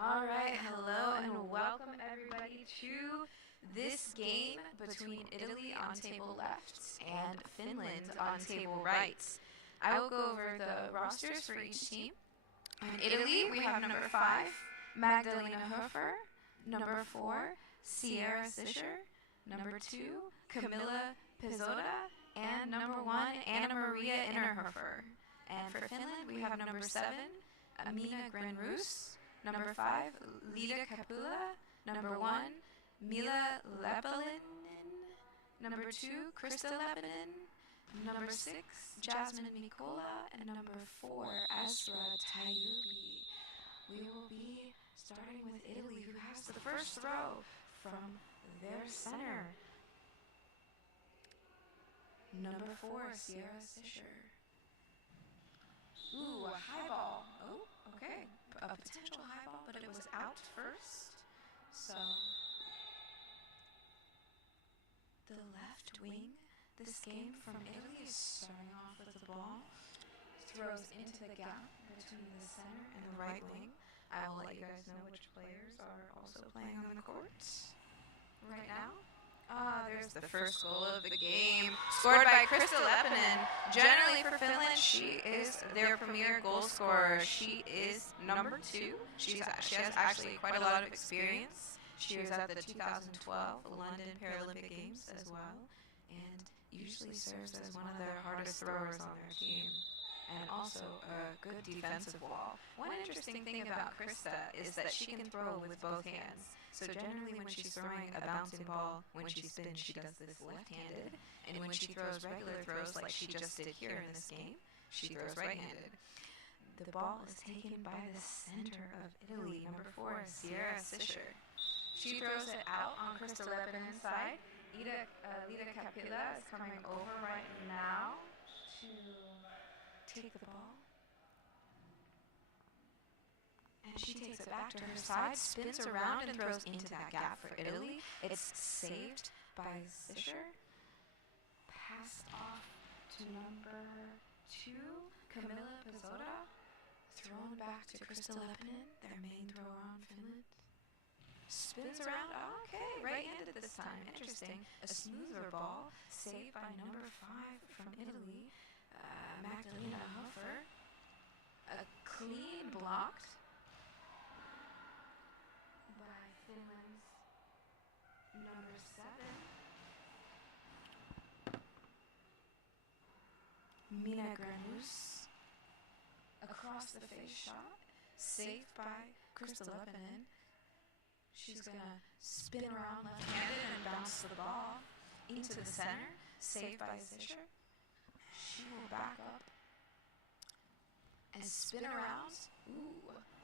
All right, hello and welcome everybody to this game between Italy on table left and Finland on table right. I will go over the rosters for each team. In Italy, we have number 5, Magdalena Hofer, number 4, Sierra Sischer, number 2, Camilla Pizzotta, and number 1, Anna Maria Innerhofer. And for Finland, we have number 7, Amina Grenroos, number 5, Lida Kapula, number 1, Mila Lepalinen, number 2, Krista Lepinen, number 6, Jasmine Mikola, and number 4, Azra Tayubi. We will be starting with Italy, who has the first throw from their center. Number 4, Sierra Sischer. Ooh, a high ball. Oh, okay. A potential high ball, but it was out first. So, the left wing, this game from Italy is starting off with the ball. Throws into the gap between the center and the right wing. I will let you guys know which players are also playing on the court right now. There's the first goal of the game, scored by Krista Lepinen. Generally for Finland, she is their premier goal scorer. She is number 2. She has actually quite a lot of experience. She was at the 2012 London Paralympic Games as well, and usually serves as one of their hardest throwers on their team, and also a good defensive wall. One interesting thing about Krista is that she can throw with both hands. So generally when she's throwing a bouncing ball, when she spins, she does this left-handed. And when she throws regular throws like she just did here in this game, she throws right-handed. The ball is taken by the center of Italy, number 4, Sierra Sischer. She throws it out on Krista Lepinen's side. Lida Kapila is coming over right now to take the ball. And she takes it back to her side, spins around and throws into that gap for Italy. It's saved by Sischer. Passed off to number 2, Camilla Pizzotta. Thrown back to Krista Lepinen, their main thrower on Finland. Spins around, okay, right-handed this time, interesting. A smoother ball, saved by number 5 from Italy, Magdalena Hofer. A clean blocked by Finland's number 7, Mina Grenroos. Across the face shot, saved by Krista Lepinen. She's going to spin around left-handed and bounce the ball into the center, saved by Sischer. She will back up and spin around,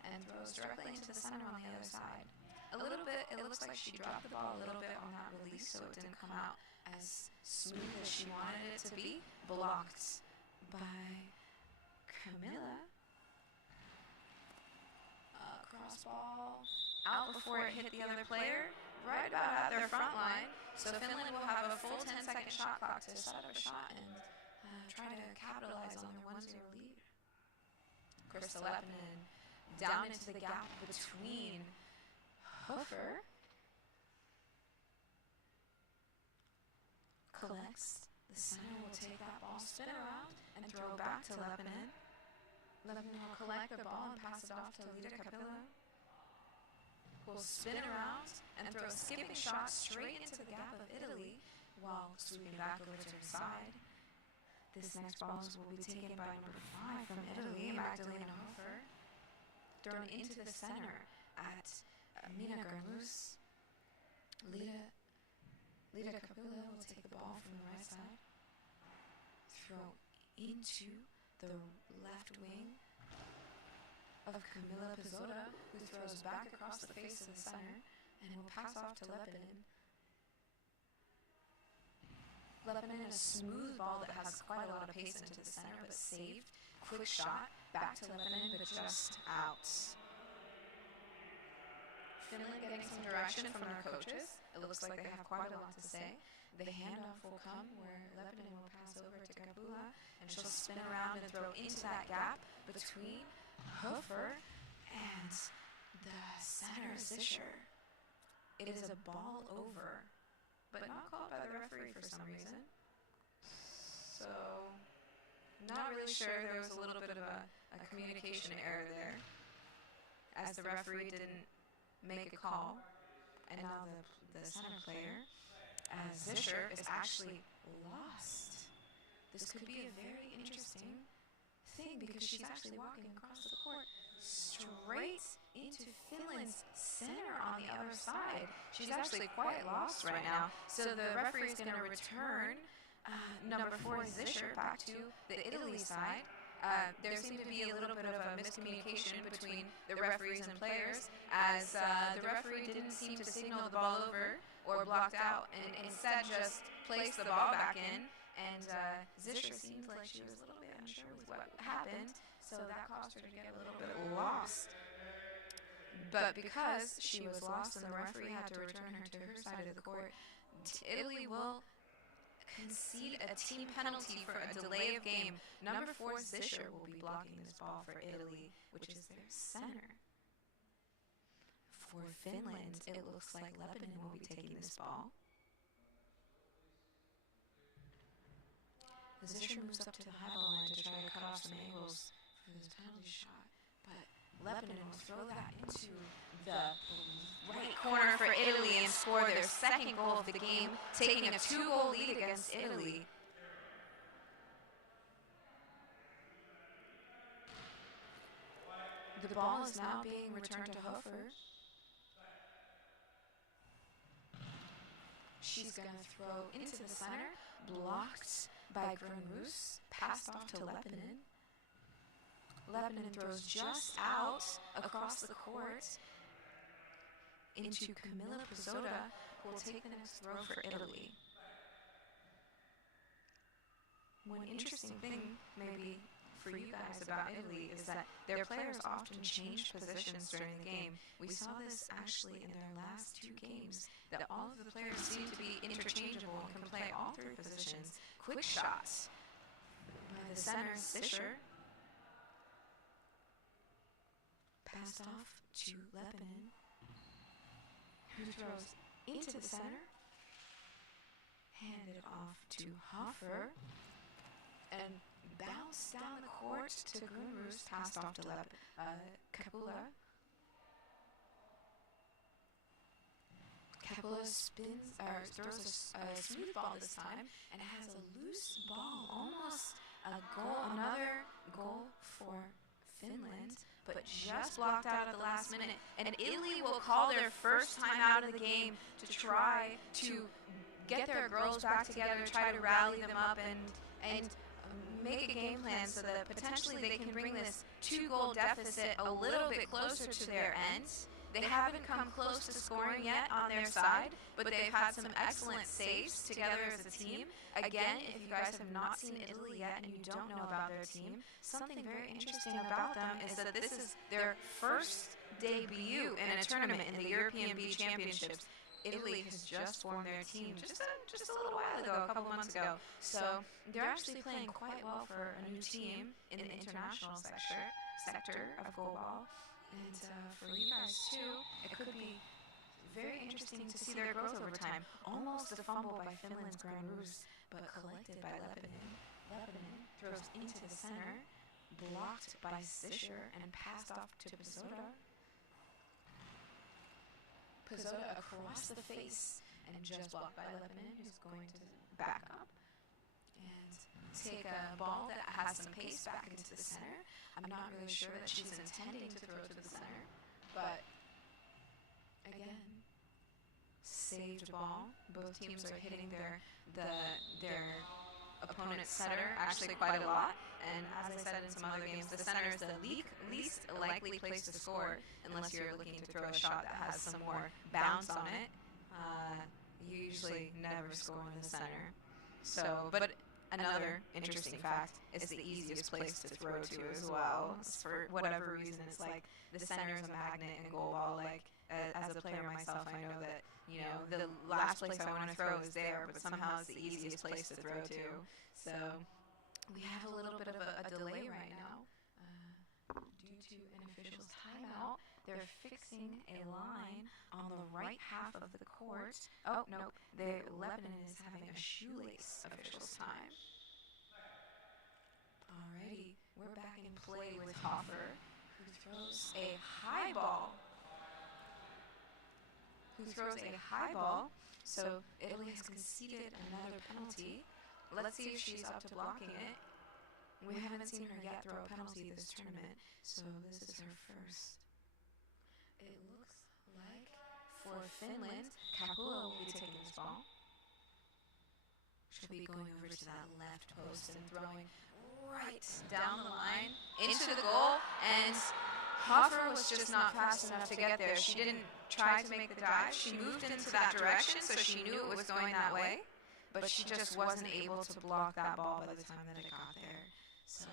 and throws directly into the center on the other side. A little bit, it looks like she dropped the ball a little bit on that release, so it didn't come out as smooth as she wanted it to be. Blocked by Camilla. Cross ball out before it hit the other player, right about at their front line. So Finland will have a full 10-second shot clock to set up a shot and try to capitalize on their 1-0 lead. Krista Lepinen down into the gap between Hofer. Collects. The center will take that ball, spin around, and throw back to Lepinen. Lepinen will collect the ball and pass it off to Lida Kapila. Will spin around and throw a skipping shot straight into the gap of Italy while sweeping back over to her side. This next ball will be taken by number 5 from Italy, Magdalena Hofer. Thrown into the center at Mina Grenroos. Lida Kapila will take the ball from the right side. Throw into the left wing of Camilla Pizzotta, who throws back across the face of the center and will pass off to Lepinen. Lepinen, a smooth ball that has quite a lot of pace into the center, but saved. Quick shot back to Lepinen, but just out. Finland getting some direction from their coaches. It looks like they have quite a lot to say. The handoff will come where Lepinen will pass over to Kapula, and she'll spin around and throw into that gap between Hofer and the center Zischer. It is a ball over, but not called by the referee for some reason. So, not really sure. There was a little bit of a communication error there, as the referee didn't make a call. And now the center player, Zischer, is actually lost. This could be a very interesting thing because she's actually walking across the court straight into Finland's center on the other side. She's actually quite lost right now. So the referee is going to return number 4 Zischer back to the Italy side. There seemed to be a little bit of a miscommunication between the referees and players, as the referee didn't seem to signal the ball over or blocked out, and instead just placed the ball back in. And Zischer seemed like she was a little bit unsure with what happened, so that caused her to get a little bit lost. But because she was lost and the referee had to return her to her side of the court, Italy will concede a team penalty for a delay of game. Number 4 Zischer will be blocking this ball for Italy, which is their center. For Finland, it looks like Lebanon will be taking this ball. Zischer moves up to the high ball line to try to cut off some angles for this penalty shot, but Lebanon will throw that into the right corner for Italy and score their second goal of the game, taking a 2-goal lead against Italy. The ball is now being returned to Hofer. She's going to throw into the center, blocked by Grunroos, passed off to Lebanon. Lebanon throws just out across the court into Camilla Pizzota, who will take the next throw for Italy. One interesting thing, maybe for you guys about Italy, is that their players often change positions during the game. We saw this actually in their last 2 games, that all of the players seem to be interchangeable and can play all 3 positions. Quick shots by the center, Zischer. Passed off to Lebanon, who throws into the center, handed off to Hofer, and bounced down the court to Grunroos, passed off to Kapula. Kapula spins, or throws a smooth ball this time, and has a loose ball, almost a goal, another goal for Finland, but just blocked out at the last minute. And Italy will call their first time out of the game to try to get their girls back together, try to rally them up, and make a game plan so that potentially they can bring this 2-goal deficit a little bit closer to their end. They haven't come close to scoring yet on their side, but they've had some excellent saves together as a team. Again, if you guys have not seen Italy yet and you don't know about their team, something very interesting about them is that this is their first debut in a tournament in the European B Championships. Italy has just formed their team just a little while ago, a couple months ago. So they're actually playing quite well for a new team in the international sector of GoalBall. And for you guys too, it could be very interesting to see their growth over time. Almost a fumble by Finland's Grunroos, but collected by Lebanon. Lebanon throws into the center, blocked by Zischer, and passed off to Pizzota. Pizzota across the face, and just blocked by Lebanon, who's going to back up and take a ball that has some pace back into the center. I'm not really sure that she's intending to throw to the center, but again, saved ball. Both teams are hitting their opponent's center actually quite a lot, and as I said in some other games, the center is the least likely place to score unless you're looking to throw a shot that has some more bounce on it. You usually never score in the center. So, but another interesting fact is the easiest place to throw to as well. For whatever reason, it's like the center is a magnet in GoalBall. Like as a player myself, I know that the last place I want to throw is there, but somehow it's the easiest place to throw to. So we have a little bit of a delay right now due to an official's timeout. they're fixing a line on the right half of the court. Oh, no, Lebanon is having a shoelace officials time. Alrighty, we're back in play with Hoffer, who throws a high ball. So Italy has conceded another penalty. Let's see if she's up to blocking it. We haven't seen her yet throw a penalty this tournament, so this is her first. It looks like for Finland, Kapula will be taking this ball. She'll be going over to that left post and throwing right down the line into the goal, and Hoffer was just not fast enough to get there. She didn't try to make the dive. She moved into that direction, so she knew it was going that way, but she just wasn't able to block that ball by the time that it got there. So,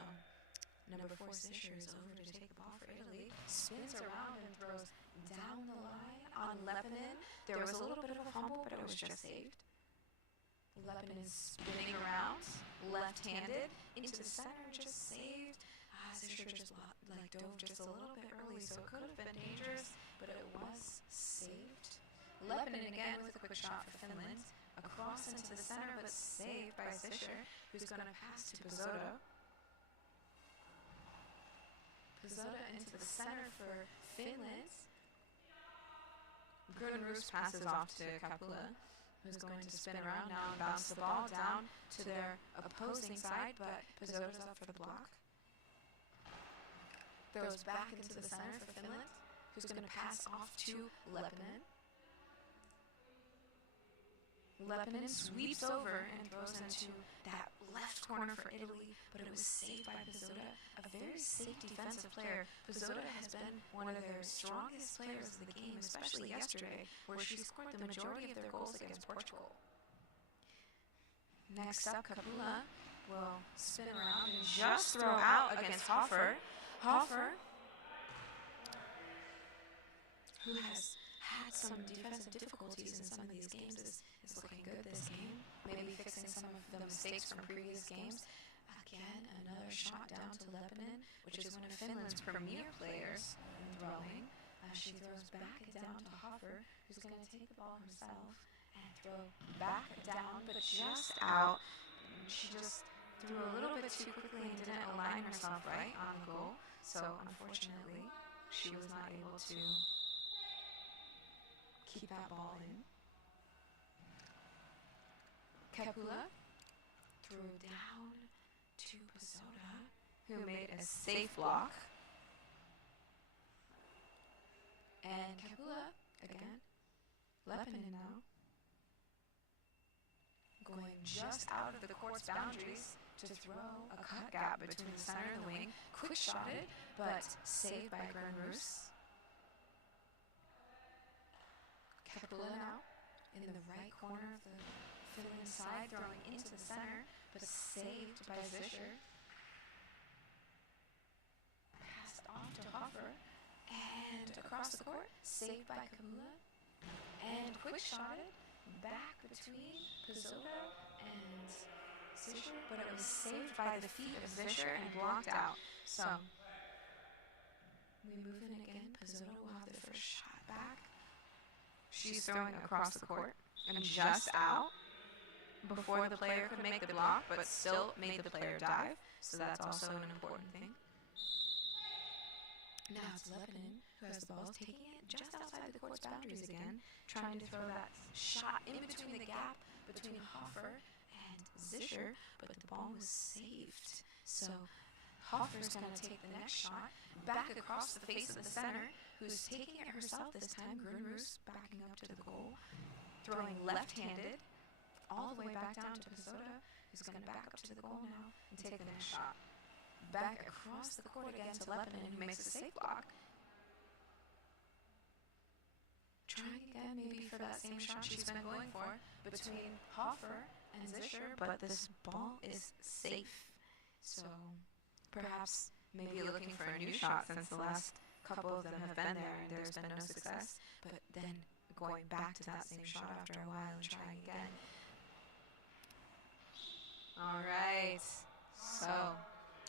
number 4, Zischer is over to take the ball for Italy, spins around and throws down the line on Lebanon. There was a little bit of a fumble, but it was just saved. Lebanon spinning around, left-handed, into the center, just saved. Zischer just dove just a little bit early, so it could have been dangerous, but it was saved. Lebanon again with a quick shot for Finland, across into the center, but saved by Zischer, who's going to pass to Pizzotto. Pizzotto into the center for Finland. Grunroos passes off to Kapula, who's going to spin around now and bounce the ball down to their opposing side, but Pizzotto's up for the block. Throws back into the center for Finland, who's going to pass off to Lebanon. Lebanon sweeps over and throws into that left corner for Italy, but it was saved by Pizzotto, a very safe defensive player. Pizzotto has been one of their strongest players of the game, especially yesterday, where she scored the majority of their goals against Portugal. Next up, Kapula will spin around and just throw out against Hoffer. Hoffer, who has had some defensive difficulties in some of these games, is looking good this game. Maybe fixing some of the mistakes from previous games. Again, another shot down to Lebanon, which is one of Finland's premier players in throwing. She throws back down to Hoffer, who's going to take the ball herself and throw back down, but just out. She just threw a little bit too quickly and didn't align herself right on the goal. So, unfortunately, she was not able to keep that ball in. Kapula threw down to Pizzotto, who made a safe block. And Kapula, again, Lebanon now, going just out of the court's boundaries to throw a cut gap between the center and the wing. Quick shotted, but saved by Grunroos. Kapula now in the right corner of the Finland side, throwing into the center, but saved by Zischer. Passed off to Hoffer, and across the court, saved by Kapula. And quick shotted back between Pizzotto and Zischer, but it was saved by the feet of Zischer and blocked out. So, we move in again. Pizzotto will have the first shot back. She's throwing across the court and just out before the player could make the block, but still made the player dive. So that's also an important thing. Now it's Lebanon, who has the ball, taking it just outside the court's boundaries again, trying to throw that shot in between the gap between Hoffer and Zischer, but the ball was saved. So Hoffer's going to take the next shot back across the face of the center, who's taking it herself this time. Grunroos backing up to the goal, throwing left-handed all the way back down to Pizzotto, who's going to back up to the goal now and take the next shot. Back across the court again to Lebanon, who makes a safe block. Trying again, maybe for that same shot she's been going for between Hoffer and Zischer, but this ball is safe. So perhaps maybe looking for a new shot, since the last couple of them have been there and there's been no success, but then going back to that same shot after a while and trying again. All right, so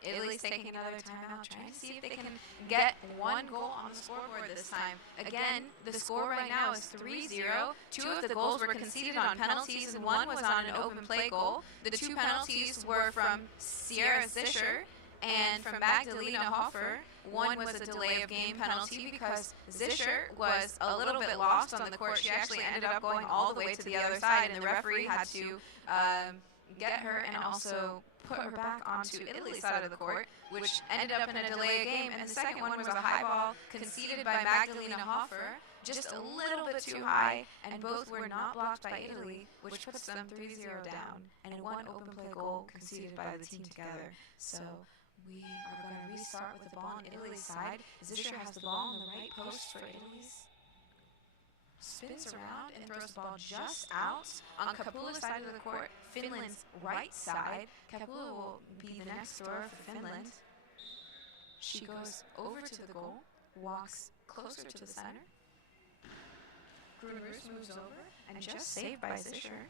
Italy's taking another timeout, trying to see if they can get one goal on the scoreboard this time. Again, the score right now is 3-0. 2 of the goals were conceded on penalties, and 1 was on an open play goal. The 2 penalties were from Sierra Zischer and from Magdalena Hofer. 1 was a delay of game penalty because Zischer was a little bit lost on the court. She actually ended up going all the way to the other side, and the referee had to get her and also put her back onto Italy's side of the court, which ended up in a delay of game. And the second one was a high ball conceded by Magdalena Hofer, just a little bit too high, and both were not blocked by Italy, which puts them 3-0 down, and 1 open play goal conceded by the team together. So we are going to restart with the ball on Italy's side. Zischer has the ball on the right post for Italy's. Spins around and throws the ball just out on Kapula's side of the court, Finland's right side. Kapula will be the next scorer for Finland. She goes over to the goal, walks closer to the center. Grunerus moves over and just saved by Zischer.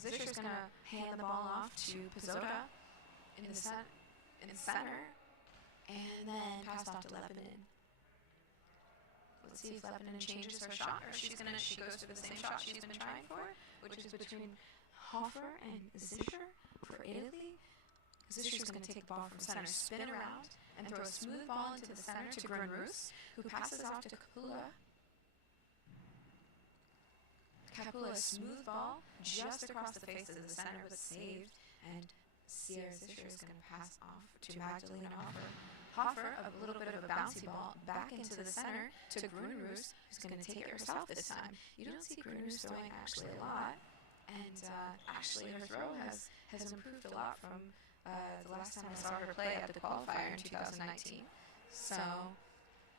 Zischer's going to hand the ball off to Pizzota in the center, and then pass off to Lepinen. Let's see if Lepinen changes her shot, or she goes for the same shot she's been trying for, which is between Hofer and Zischer for Italy. Zischer's going to take the ball from center, spin around, and throw a smooth ball into the center to Grunerus, who passes off to Kapula. Kapula, smooth ball just across the face of the center, but saved, and Sierra Zischer is going to pass off to Magdalena Hofer. Hofer, a little bit of a bouncy ball, back into the center to Grunerus, who's going to take it herself this time. You don't see Grunerus throwing actually a lot, and actually her throw has improved a lot from the last time I saw her play at the qualifier in 2019. So,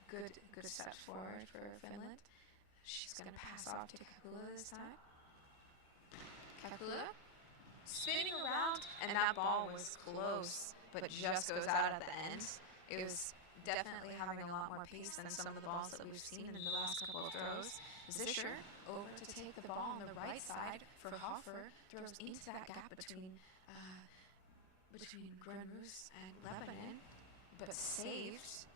good step forward for Finland. She's going to pass off to Kapula this time. Kapula, spinning around, and that ball was close, but just goes out at the end. It was definitely having a lot more pace than some of the balls that we've seen in the last couple of throws. Zischer over to take the ball on the right side for Hofer, throws into that gap between Grunerus and Lepinen, but saved.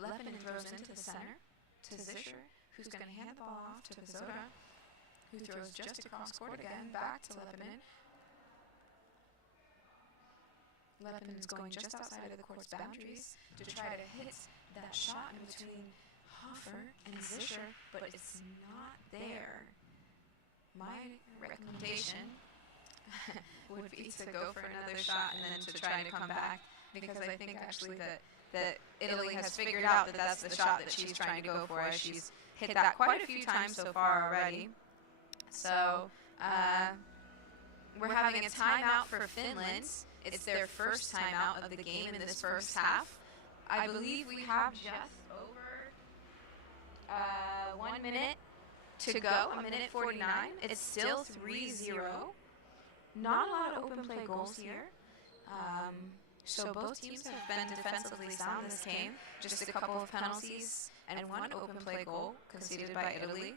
Lepinen throws into the center to Zischer, who's going to hand the ball off to Pizzota, who throws just across court again, back to Lepinen. Lepinen is going just outside of the court's boundaries to try to hit that shot in between Hofer and Zischer, but it's not there. My recommendation would be to go for another shot and then to try to come back, because I think actually that Italy has figured out that that's the shot that she's trying to go for, as she's hit that quite a few times so far already. So we're having a timeout for Finland. It's their first timeout of the game in this first half. I believe we have just over 1 minute to go, 1:49. It's still 3-0. Not a lot of open play goals here. So both teams have been defensively sound this game. Just a couple of penalties and 1 open play goal conceded by Italy.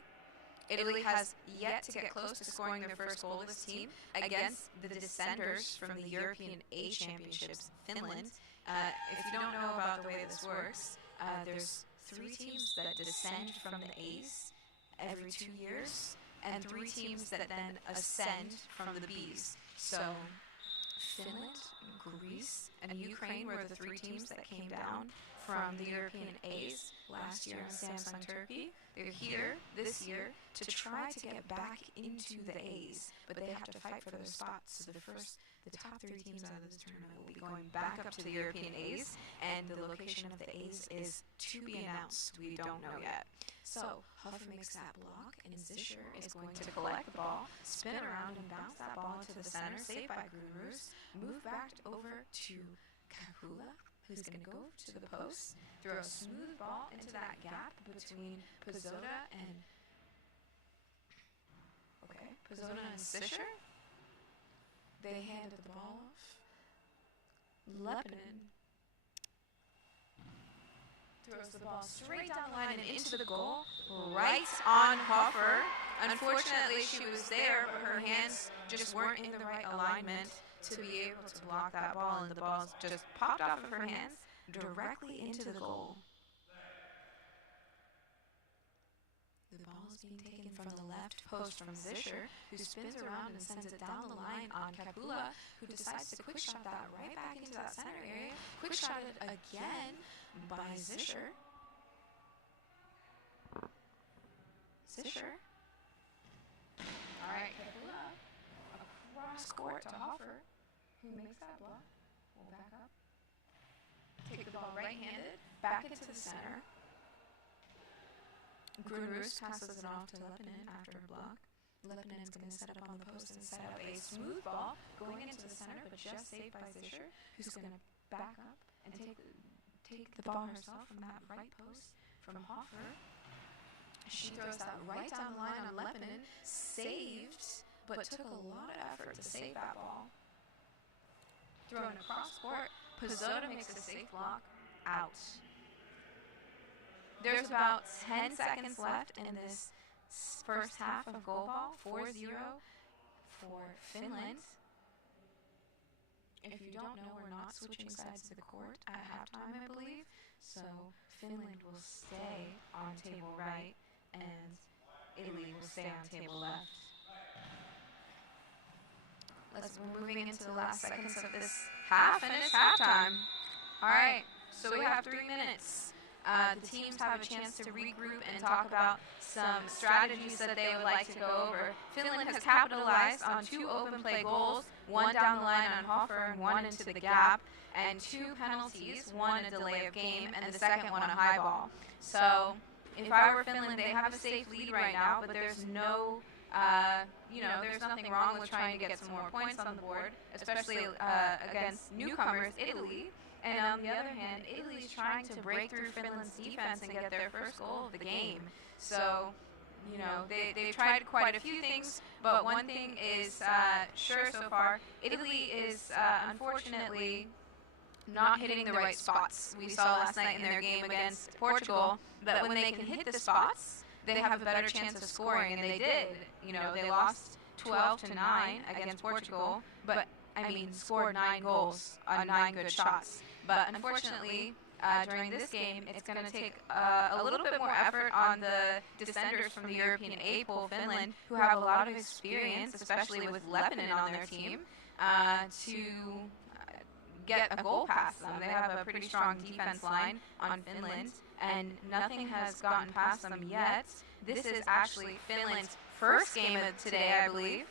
Italy has yet to get close to scoring their first goal of this team against the descenders from the European A Championships, Finland. If you don't know about the way this works, there's 3 teams that descend from the A's every 2 years, and 3 teams that then ascend from the B's. So Finland, Greece, and Ukraine were the 3 teams that came down from the European A's last year in Samsung Turkey. They're here this year to try to get back into the A's, but they have to fight for their spots. So the top 3 teams out of this tournament will be going back up to the European A's, and the location of the A's is to be announced. We don't know yet. So Hofer makes that block, and Zischer is going to collect the ball, spin around, and bounce that ball into the center, saved by Grunerus. Move back over to Kapula, who's going to go to the post, throw a smooth ball into that gap between Pizzota and Zischer. They handed the ball off. Lepinen throws the ball straight down the line and into the goal, right on Hofer. Unfortunately, she was there, but her hands just weren't in the right alignment to be able to block that ball, and the ball just popped off of her hands directly into the goal. The ball is being taken from the left post from Zischer, who spins around and sends it down the line on Kapula, who decides to quick shot that right back into that center area. Quick shotted again by Zischer. Alright, Kapula across court to Hoffer, who makes that block. We'll back up. Take the ball right-handed, back into the center. Grunrus passes it off to Lepinen after a block. Lepinen's going to set up on the post and set up a smooth ball going into the center, but just saved by Zischer, who's going to back up and take the ball herself from that right post from Hoffer. She throws that right down the line on Lepinen, saved, but took a lot of effort to save that ball. Thrown across court, Pizzota makes a safe block, out. There's about 10 seconds left in this first half of GoalBall, 4-0 for Finland. If you don't know, we're not switching sides to the court at halftime, I believe. So Finland will stay on table right, and Italy will stay on table left. We're moving into the last seconds of this half, and it's halftime. All right, so we have 3 minutes. The teams have a chance to regroup and talk about some strategies that they would like to go over. Finland has capitalized on 2 open play goals, one down the line on Hoffer and one into the gap, and 2 penalties, one a delay of game, and the second one a high ball. So if I were Finland, they have a safe lead right now, but there's no, there's nothing wrong with trying to get some more points on the board, especially against newcomers, Italy. And on the other hand, Italy's trying to break through Finland's defense and get their first goal of the game. So, they've tried quite a few things, but one thing is sure so far. Italy is unfortunately not hitting the right spots. We saw last night in their game against Portugal that when they can hit the spots, they have a better chance of scoring, and they did. They lost 12-9 against Portugal, but scored 9 goals on 9 good shots. But unfortunately, during this game, it's going to take a little bit more effort on the defenders from the European A pool, Finland, who have a lot of experience, especially with Lepinen on their team, to get a goal past them. They have a pretty strong defense line on Finland, and nothing has gotten past them yet. This is actually Finland's first game of today, I believe.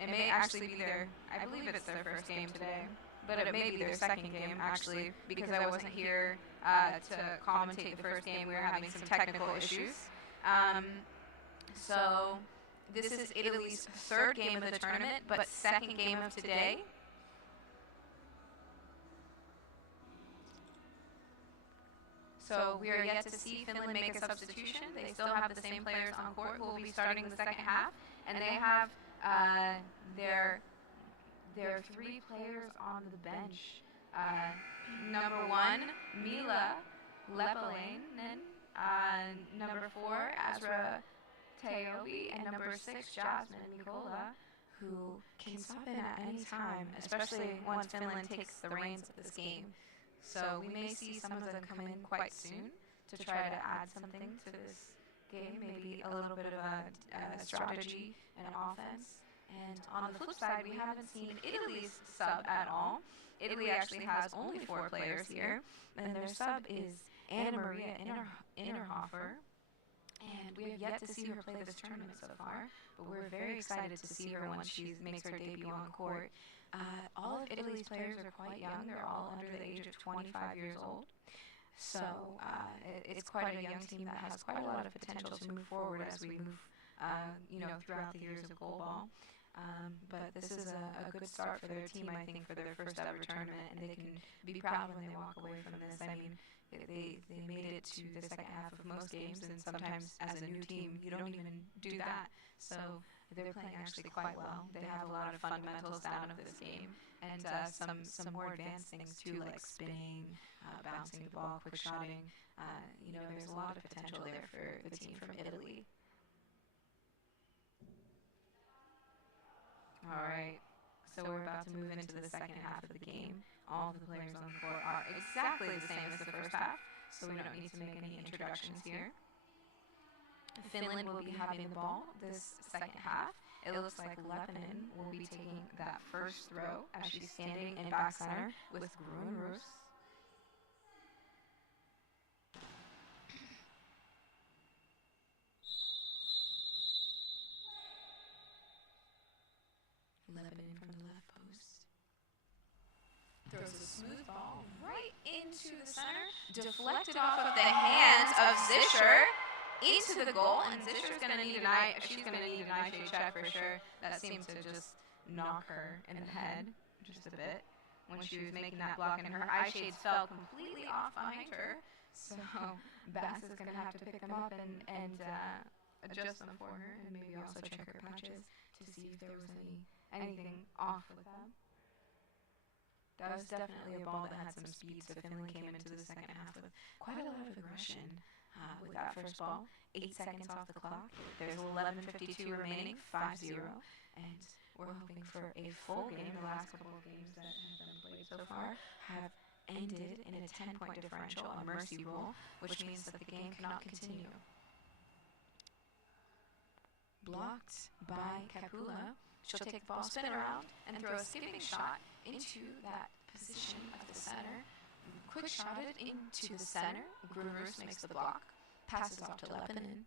It may actually be I believe it's their first game today, but it may be their second game, actually, because I wasn't here to commentate the first game. We were having some technical issues. So this is Italy's 3rd game of the tournament, but 2nd game of today. So we are yet to see Finland make a substitution. They still have the same players on court who will be starting the second half, and they have their 3 players on the bench. Number 1, Mila Lepalainen, number 4, Azra Tayobi, and number 6, Jasmine Mikola, who can stop in at any time, especially once Finland takes the reins of this game. So we may see some of them come in quite soon to try to add something to this game, maybe a little bit of a strategy and offense. And on the flip side, we haven't seen Italy's sub at all. Italy actually has only 4 players here, and their sub is Anna Maria Innerhofer. And we have yet to see her play this tournament so far, but we're very excited to see her when she makes her debut on court. All of Italy's players are quite young. They're all under the age of 25 years old. So it's quite a young team that has quite a lot of potential to move forward as we move, throughout the years of GoalBall. But this is a good start for their team, I think, for their first ever tournament, and they can be proud when they walk away from this. I mean, they made it to the second half of most games, and sometimes as a new team, you don't even do that. So they're playing actually quite well. They have a lot of fundamentals down of this game, and some more advanced things too, like spinning, bouncing the ball, quick shotting. There's a lot of potential there for the team from Italy. All right, So we're about to move into the second half of the game. All the players on the court are exactly the same as the first half, so we don't need to make any introductions here. Finland will be having the ball this second half. It looks like Lebanon will be taking that first throw as she's standing in back center with Kuriakos. Lebanon from the left post. Throws a smooth ball right into the center, deflected off of the hands of Zischer into the goal, and Zischer's gonna need she's gonna need an eye shade check for sure. That seemed to just knock her in the head just a bit when she was making that block, and her eye shades fell completely off behind her. So Bass is gonna have to pick them up and adjust them for her, and maybe also check her patches to see if there was anything off with them. That was definitely a ball that had some speed, so Finland came into the second half with quite a lot of aggression with that first ball. 8 seconds off the clock. There's 11:52 remaining, 5-0, and we're hoping for a full game. The last couple of games that have been played so far have ended in a 10-point differential, a mercy rule, which means that the game cannot continue. Blocked by Kapula. She'll take the ball, spin around, and throw a skipping shot into that position of the center. Quick shotted into the center. Kuriakos makes the block. Passes off to Lebanon.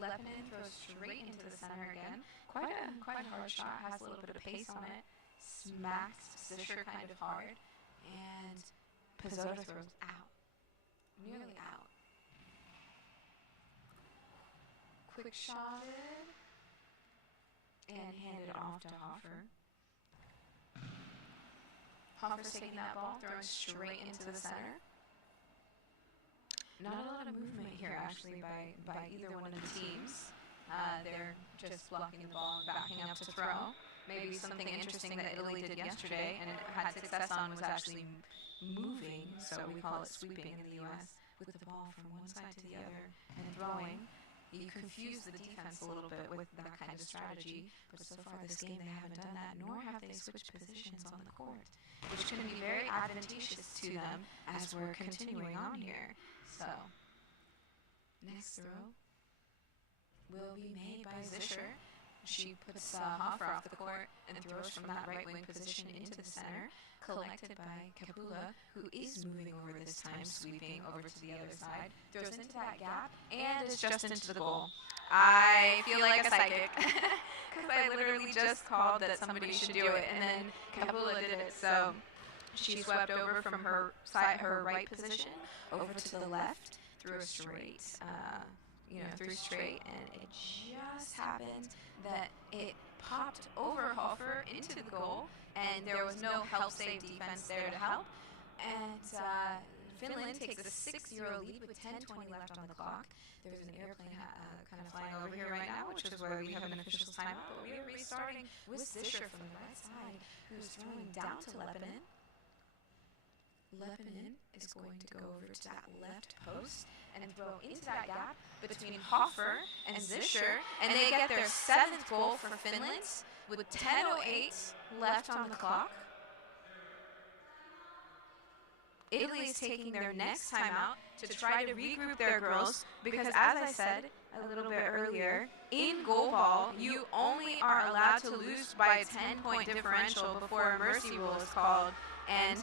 Lebanon throws straight into the center again. Quite a hard shot. Has a little bit of pace on it. Smacks Zischer kind of hard. And Pizzoda throws out. Nearly out. Quick shotted and handed off to Hofer. Hofer's taking that ball, throwing straight into the center. Not a lot of movement here actually by either one of the teams. They're just blocking the ball and backing up to throw. Maybe something interesting that Italy did yesterday and it had success on was actually moving, so we call it sweeping in the US, with the ball from one side to the other and throwing. You confuse the defense a little bit with that kind of strategy, but so far this game they haven't done that, nor have they switched positions on the court, which can be very advantageous to them as we're continuing on here. So, next throw will be made by Zischer. She puts Hofer off the court and throws from that right wing position into the center, collected by Kapula, who is moving over this time, sweeping over to the other side, throws into that gap, and it's just into the goal. I feel like a psychic, because I literally just called that somebody should do it, and then Kapula did it, so she swept over from her right position over to the left, through a straight, through straight, and it just happened that it popped over Hofer into the goal, and there was no help save defense there to help, and Finland takes a 6-0 lead with 10:20 left on the clock. There's an airplane kind of flying over here right now, which is where we have an official's timeout, but we are restarting with Zischer from the right side, who's throwing down to Lebanon. Lebanon is going to go over to that left post and throw into that gap between Hofer and Zischer, and they get their 7th goal for Finland with 10:08 left on the clock. Italy is taking their next timeout to try to regroup their girls because, as I said a little bit earlier, in GoalBall, you only are allowed to lose by a 10-point differential before a mercy rule is called, and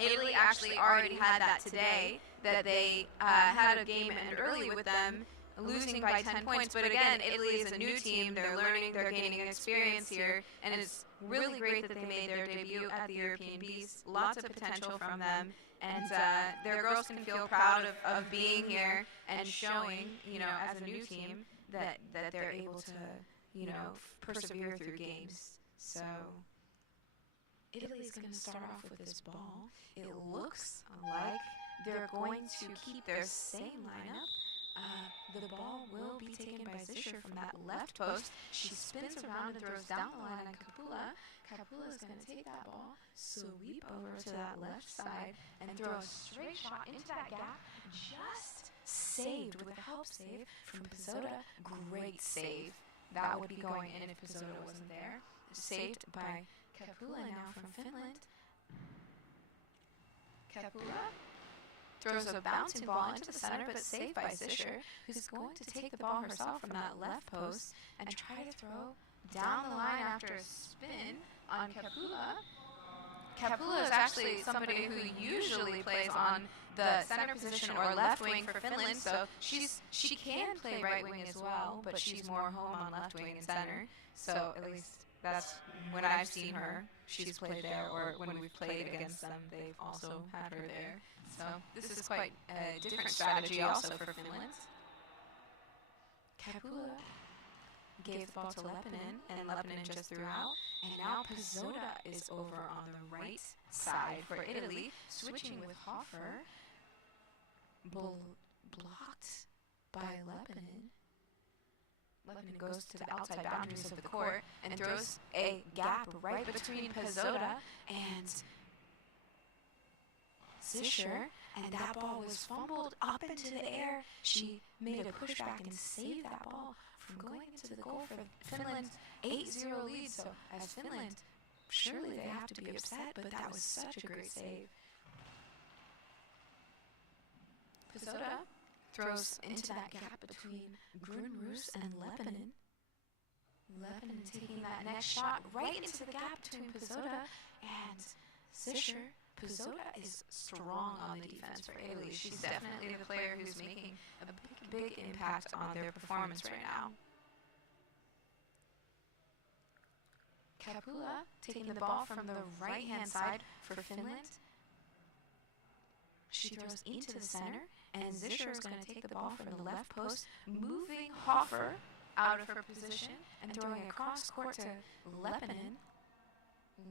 Italy actually already had that today, that they had a game end early with them, losing by 10 points. But again, Italy is a new team. They're learning, they're gaining experience here, and it's really great that they made their debut at the European Beast. Lots of potential from them, and their girls can feel proud of being here and showing, as a new team, that they're able to, persevere through games. So Italy's going to start off with this ball. It looks like they're going to keep their same lineup. The ball will be taken by Zischer from that left post. She spins around and throws down the line on Kapula. Kapula is going to take that ball, sweep over to that left side, and throw a straight shot into that gap. Just saved with a help save from Pizzoda. Great save That would be going in if Pizzota wasn't there. Saved by Kapula now from Finland. Kapula throws a bouncing ball into the center, but saved by Zischer, who's going to take the ball herself from that left post and try to throw down the line after a spin on Kapula. Kapula is actually somebody who usually plays on the center position or left wing for Finland, so she can play right wing as well, but she's more home on left wing and center. So at least that's when I've seen her, she's played there, or when we've played against them, they've also had her there. So this is quite a different strategy also for Finland. Kapula gave the ball to Lepinen, and Lepinen just threw out. And now Pizzota is over on the right side for Italy, switching with Hofer. Blocked by Lepinen. Lepinen goes to the outside boundaries of the court and throws a gap right between Pizzota and Zischer, and that ball was fumbled up into the air. She made a pushback and saved that ball from going into the goal for Finland's 8-0 lead. So as Finland, surely they have to be upset, but that was such a great save. Pizzota throws into that gap between Grunroos and Lepinen. Lepinen taking that next shot right into the gap between Pizzota and Zischer. Pizzota is strong on the defense for Italy. She's definitely the player who's making a big impact on their performance right now. Kapula taking the ball from the right-hand side for Finland. She throws into the center, and Zischer is going to take the ball from the left post, moving Hofer out of her position and throwing across court to Lepinen.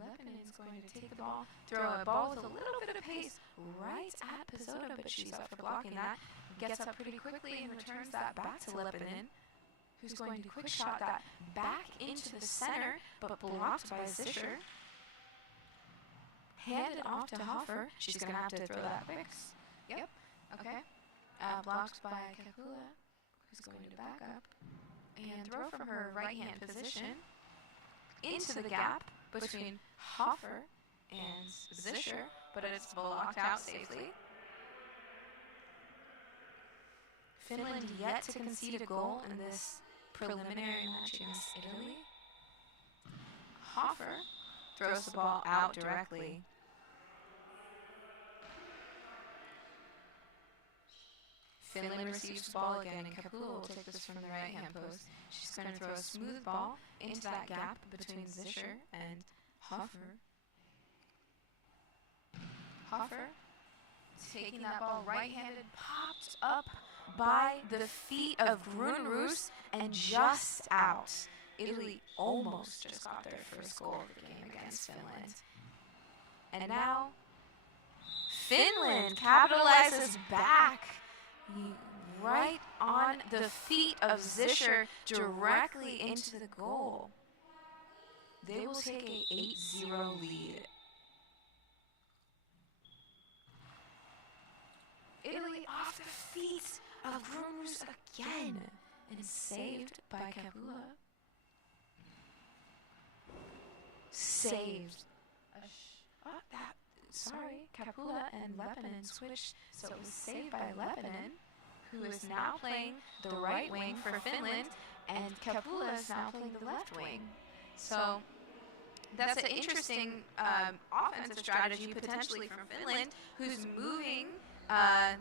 Lepinen is going to take the ball, throw a ball with a little bit of pace right at Pizzota, but she's up for blocking that. Gets up pretty quickly and returns that back to Lepinen, who's going to quick shot that back into the center, but blocked by Zischer. Handed off to Hofer. She's going to have to throw that quick. Yep. Okay. Blocked by Kapula, who's going to back up and throw from her right-hand position into the gap between Hofer and Zischer, but it's blocked out safely. Finland yet to concede a goal in this preliminary match against Italy. Hofer throws the ball out directly. Finland receives the ball again, and Kapula will take this from the right-hand post. She's going to throw a smooth ball into that gap between Zischer and Hofer. Hofer, taking that ball right-handed, popped up by the feet of Grunroos and just out. Italy almost just got their first goal of the game against Finland. And now, Finland capitalizes back right on the feet of Zischer directly into the goal. They will take a 8-0 lead. Italy off the feet of Grunroos again and saved by Kapula. Saved. Kapula and Lepinen switched, so it was saved by Lepinen, who is now playing the right wing for Finland, and Kapula is now playing the left wing. So that's an interesting offensive strategy potentially from Finland, who's moving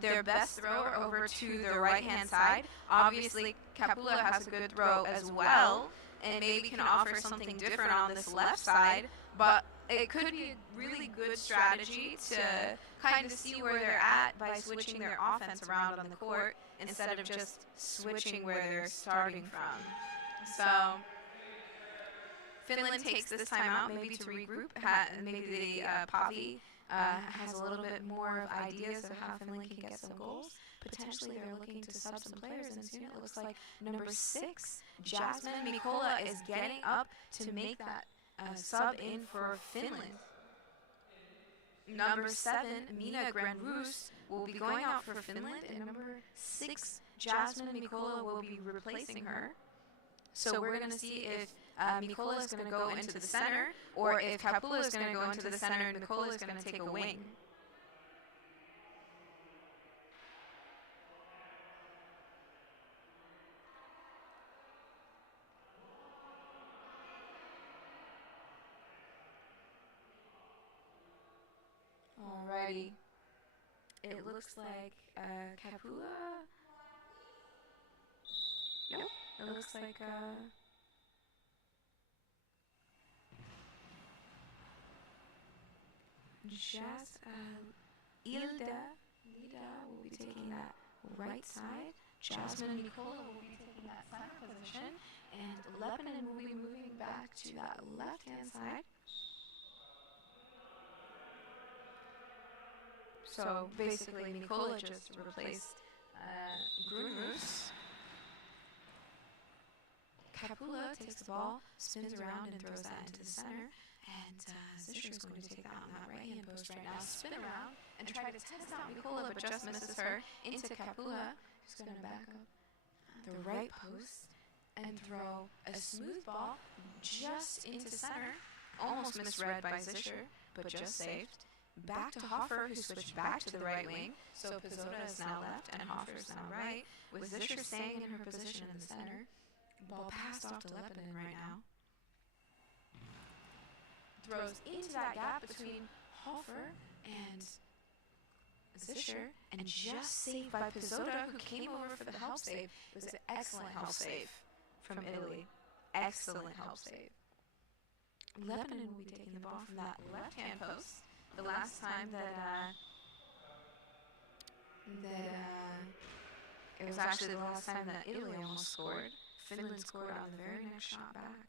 their best thrower over to the right-hand side. Obviously, Kapula has a good throw as well, and maybe can offer something different on this left side, but it could be a really good strategy to kind of see where they're at by switching their offense around on the court instead of just switching where they're starting from. So Finland takes this time out maybe to regroup. Maybe the Pavi has a little bit more of ideas of how Finland can get some goals. Potentially they're looking to sub some players, and soon it looks like number 6, Jasmine Mikola, is getting up to make that sub in for Finland. Number 7, Mina Grunroos, will be going out for Finland, and number 6, Jasmine Mikola, will be replacing her. So we're going to see if Mikola is going to go into the center, or if Kapula is going to go into the center and Mikola is going to take a wing. Alrighty. It looks like Kapula. Yep. It looks like just Lida will be taking that right side. Jasmine and Mikola will be taking that center position, and Lebanon will be moving back to that left-hand side. So basically, Mikola just replaced Grunmus. Kapula takes the ball, spins around, and throws that into the center. And Zisher is going to take that on that right-hand post right now, spin around, and try to test out Mikola, but just misses her into Kapula, who's going to back up the right post and throw a smooth ball just into center, almost misread by Zisher, but just saved. Back to Hoffer, who switched back to the right wing, so Pizzota is now left and Hoffer is now right, with Zisher staying in her position in the center. Ball passed off to Lebanon right now. Throws into that gap between Hoffer and Zisher, and just saved by Pizzota, who came over for the help save. It was an excellent help save from Italy. Excellent help save. Lebanon will be taking the ball from that left-hand post. The last time that it was actually the last time that Italy almost scored. Finland scored on the very next shot back.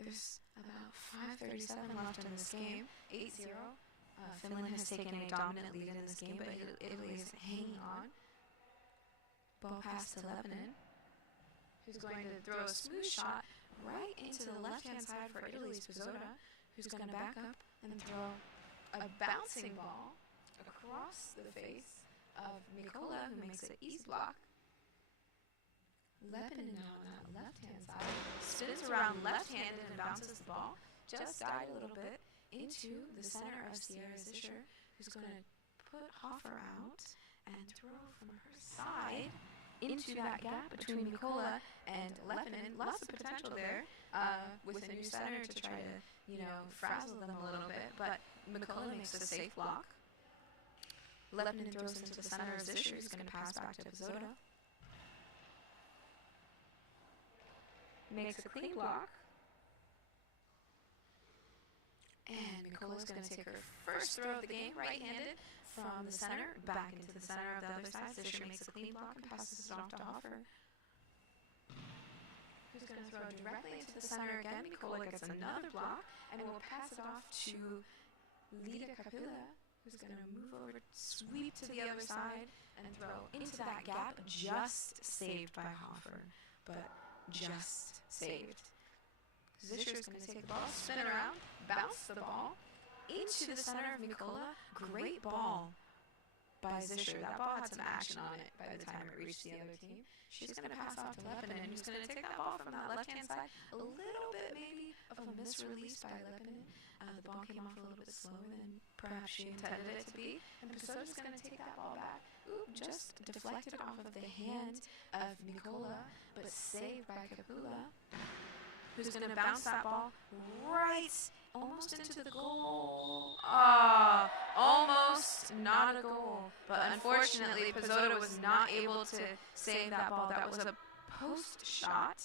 There's about 5:37 left in this game, 8-0. Finland has taken a dominant lead in this game, but Italy is hanging on. Ball pass to Lebanon, who's going to throw a smooth shot right into the left-hand side for Italy's Pizzota, who's going to back up and throw a bouncing ball across the face of Mikola, who makes it easy block. Lebanon now on that left-hand side spins around left-handed and bounces the ball. Just died a little bit into the center of Sierra Zisher, who's going to put Hoffer out and throw from her side into that gap between Mikola and Lebanon. Lots of potential there with a new center to try to, frazzle them a little bit. But Mikola makes a safe block. Lebanon throws into the center of Zisher, who's going to pass back to Pizzota. Makes a clean block. And Mikola's going to take her first throw of the game, right-handed, from the center, back into the center of the other side. Zisher makes a clean block and passes it off to Hoffer, who's going to throw directly into the center again. Mikola gets another block, and will pass it off to Lida Kapula, who's going to move over, sweep to the other side, and throw into that gap, just saved by Hoffer, but just saved. Zisher's going to take the ball, spin around, bounce the ball into the center of Mikola. Great ball by Zisher. That ball had some action on it by the time it reached the other team. She's going to pass off to Lebanon, who's going to take that ball from that left-hand side. A little bit maybe of a misrelease by Lebanon. The ball came off a little bit slower than perhaps she intended it to be. And Pisota's going to take that ball back. Oop, just deflected off of the hand of Mikola, but saved by Kapula, who's going to bounce that ball right almost into the goal. Almost not a goal. But unfortunately, Pizzota was not able to save that ball. That was a post shot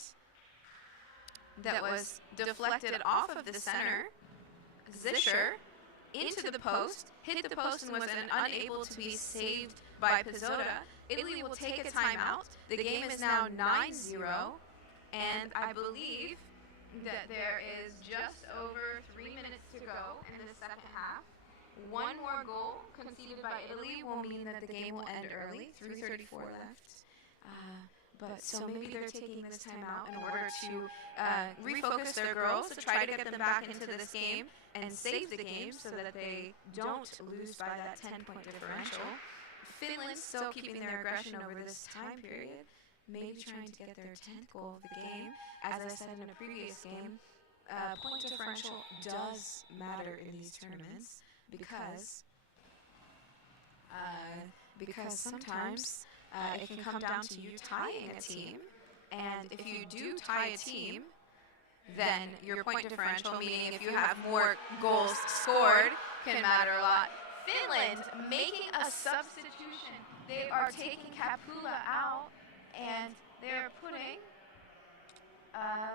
that was deflected off of the center. Zisher into the post, hit the post, and was unable to be saved by Pizzota. Italy will take a timeout. The game is now 9-0, and I believe that there is just over 3 minutes to go in the second half. One more goal conceded by Italy will mean that the game will end early. 3:34 left. So maybe they're taking this time out in order to refocus their girls to try to get them back into this game and save the game so that they don't lose by that 10-point differential. Finland's still keeping their aggression over this time period. maybe trying to get their 10th goal of the game. As I said in a previous game, point differential does matter in these tournaments because sometimes it can come down to you tying a team, and if you do tie a team, then your point differential, meaning if you have more goals scored, can matter a lot. Finland making a substitution. They are taking Kapula out, and they're putting,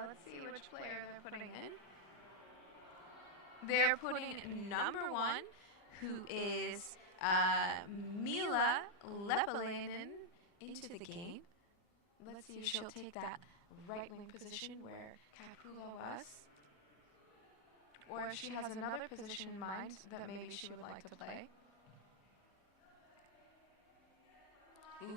let's see which player they're putting in. They're putting number 1, who is Mila Lepalainen, into the game. Let's see if she'll take that right wing position where Kapula was, or if she has another position in mind that maybe she would like to play.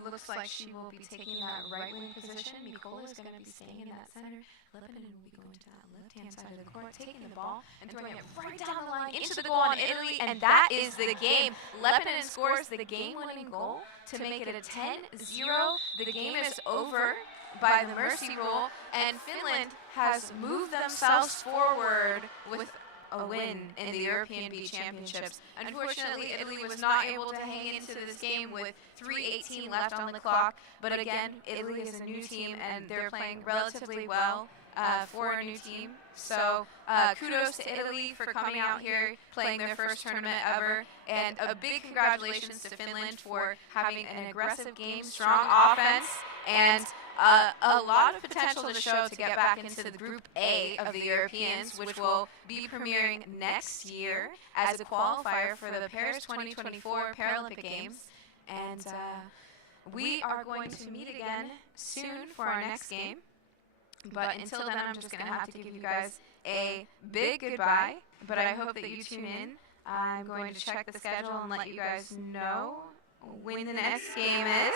Looks like she will be taking that right wing position. Mikola is going to be staying in that center. Lepalainen will be going to that left-hand side of the court, taking the ball and throwing it right down the line into the goal on Italy, and that is the game. Lepalainen scores the game-winning goal to make it a 10-0. The game is over by the mercy rule, and Finland has moved themselves forward with a win in the European Beach Championships. Unfortunately, Italy was not able to hang into this game with 3:18 left on the clock, but again, Italy is a new team and they're playing relatively well for a new team. So kudos to Italy for coming out here, playing their first tournament ever, and a big congratulations to Finland for having an aggressive game, strong offense, and a lot of potential to show to get back into the Group A of the Europeans, which will be premiering next year as a qualifier for the Paris 2024 Paralympic Games. And we are going to meet again soon for our next game. But until then, I'm just going to have to give you guys a big goodbye. But I hope that you tune in. I'm going to check the schedule and let you guys know when the next game is.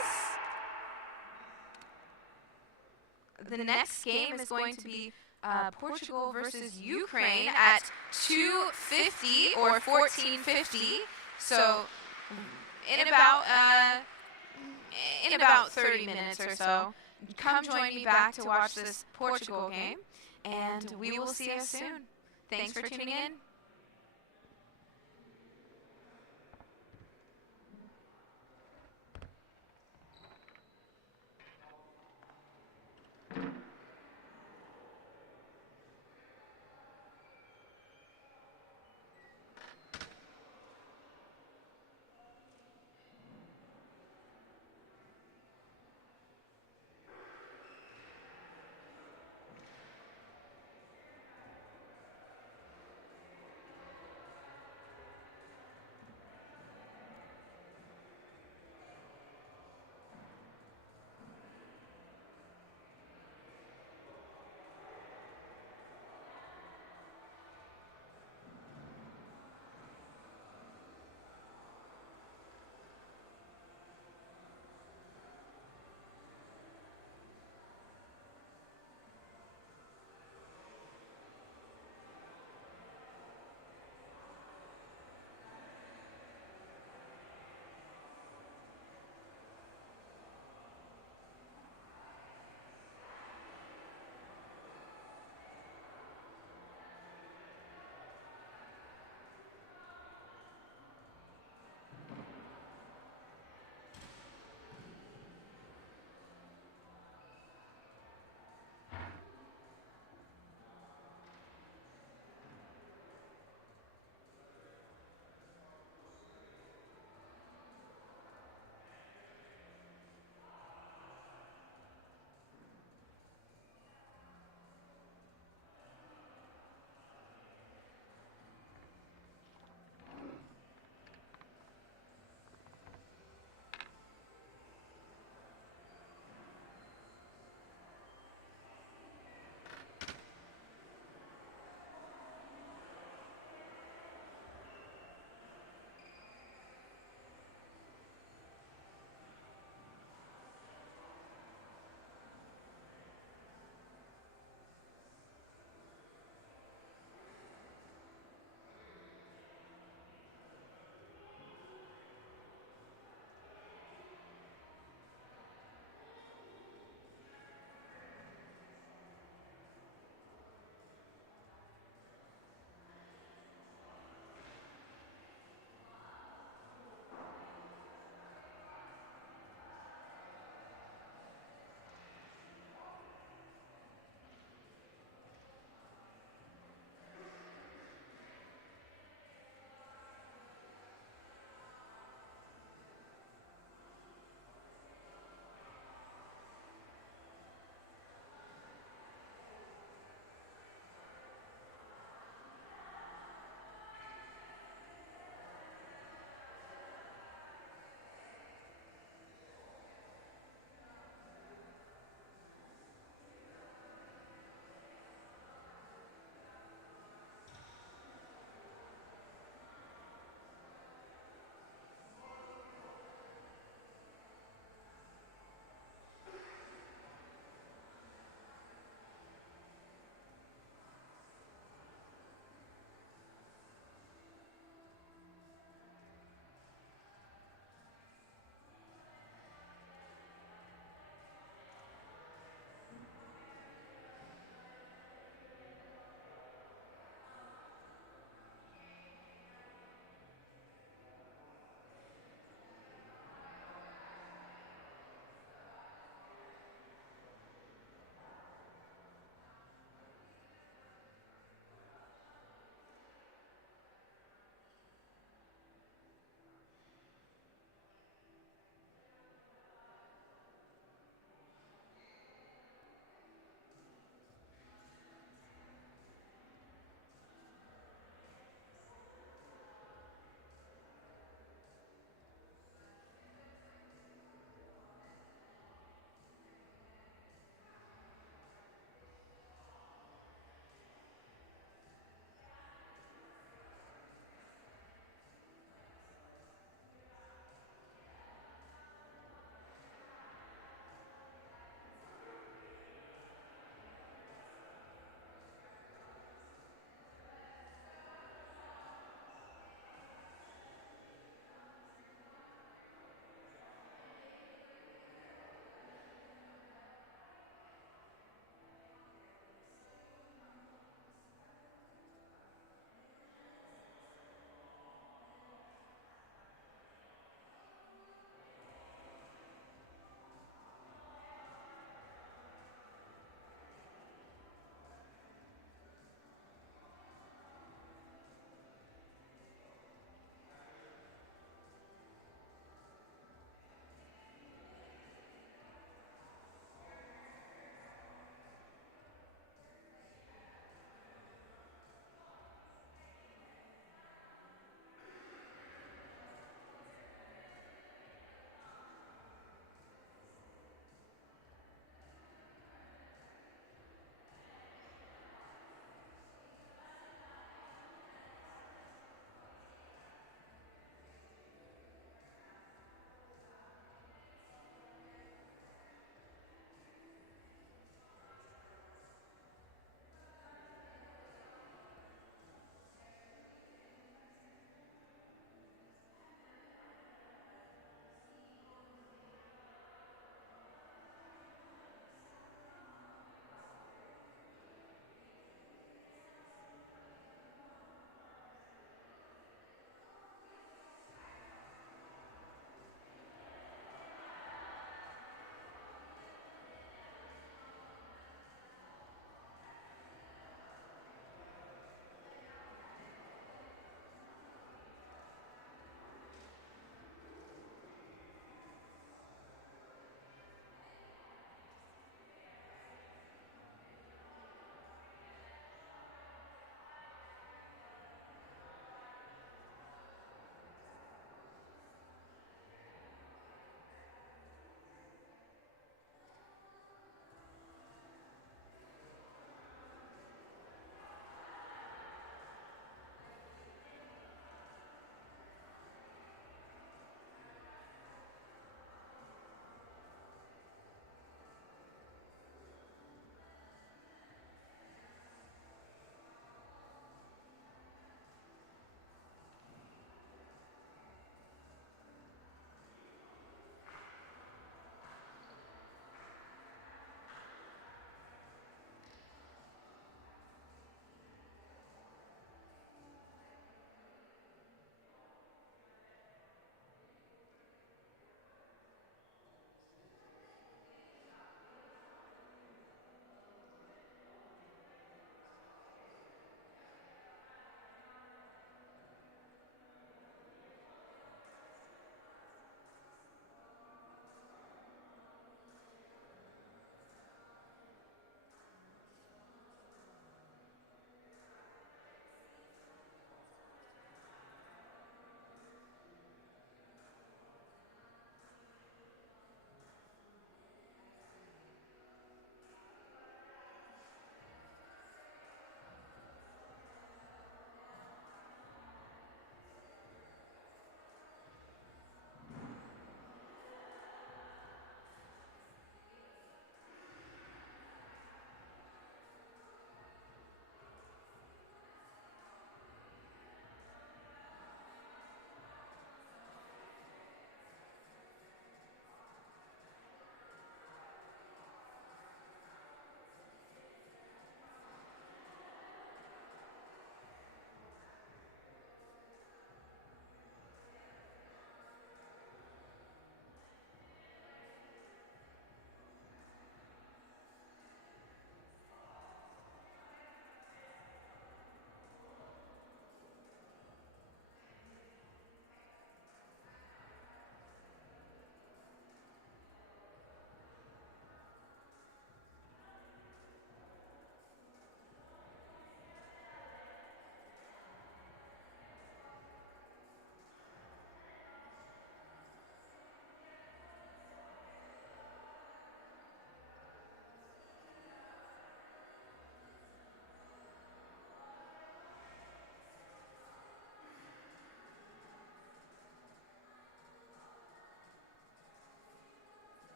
The next game is going to be Portugal versus Ukraine at 2:50 or 14:50. So in about 30 minutes or so, come join me back to watch this Portugal game, and we will see you soon. Thanks for tuning in.